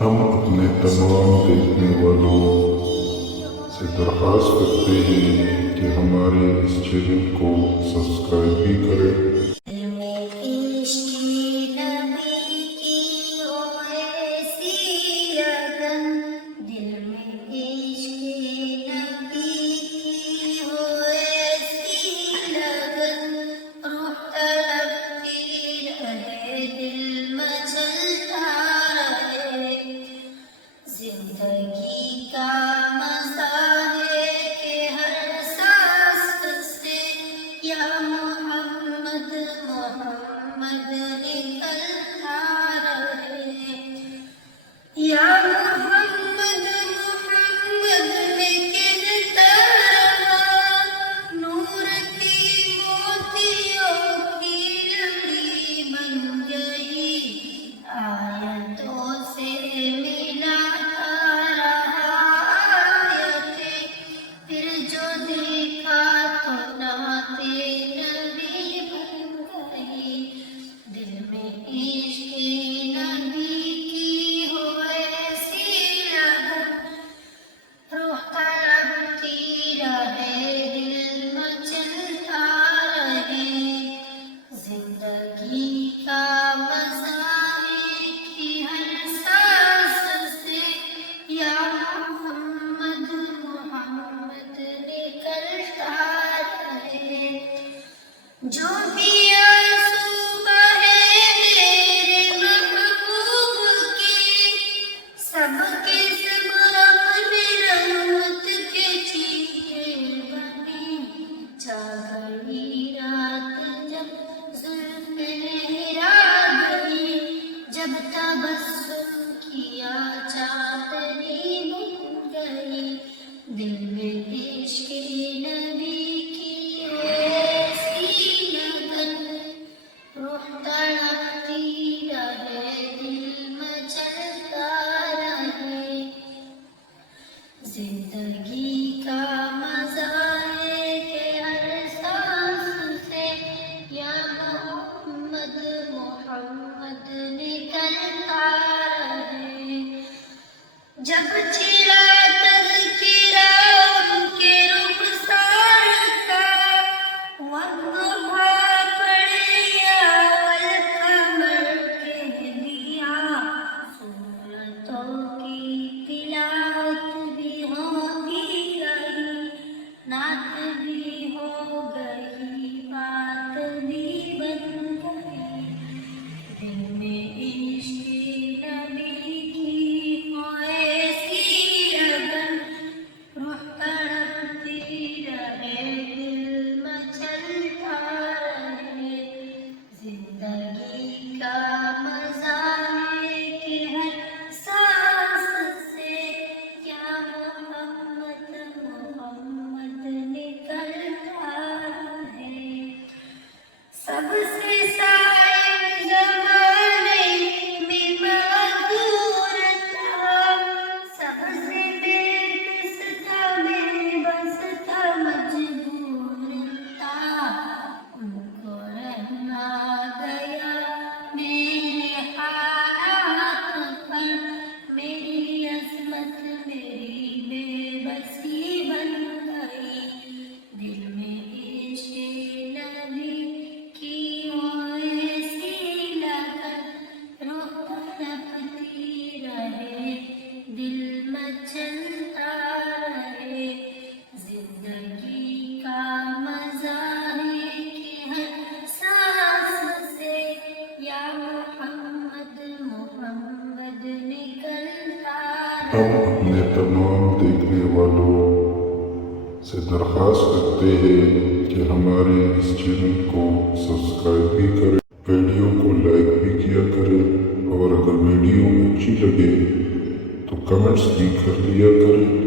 ہم اپنے تمام دیکھنے والوں سے درخواست کرتے ہیں کہ ہمارے اس چینل کو سبسکرائب بھی کریں۔ زندگی کا مزہ ہے کہ ہر سانس سے یا محمد محمد نکلتا رہے، یا محمد محمد نکلتا رہا، نور کی موتیوں کی لڑی بن گئی، آیتوں سے جو بھی آنسو بہے میرے محبوب کے، سب کے سب اپنے رحمت کے چھینکے بنے، چھا گئی رات جب زلفیں لہرا گئی، جب تبسم کیا چادری بن گئی، دل میں عشق نبی تڑپتی رہے، دل مچلتا رہے، زندگی کا مزہ ہے کہ ہر سانس سے یا محمد محمد نکلتا رہے، جب چلا تذکرہ ان کے رخسار کا، والضحیٰ نعت بھی ہو گئی، بات بھی بن گئی، دل میں عشق نبی کی ہو ایسی لگن، روح تڑپتی رہے، دل مچلتا رہے، زندگی کا مزہ ہے کہ ہر سانس سے یا محمد محمد نکلتا رہے، سب سے صاحب زمانے میں معذور تھا، سب سے بے کس تھا، بے بس تھا، مجبور تھا، ان کو رہنا گیا میرے حالات پر، میری عصمت میری بے بسی بن گئی، دل میں عشق نبی کی ہو ایسی لگن، روح تڑپتی رہے، دل مچلتا رہے، زندگی کا مزہ ہے کہ ہر سانس سے یا محمد محمد نکلتا رہے۔ ہم اپنے تمام دیکھنے والوں سے درخواست کرتے ہیں کہ ہمارے اس چینل کو سبسکرائب بھی کریں، ویڈیو کو لائک بھی کیا کریں، اور اگر ویڈیو اچھی لگے تو کمنٹس بھی کر لیا کریں۔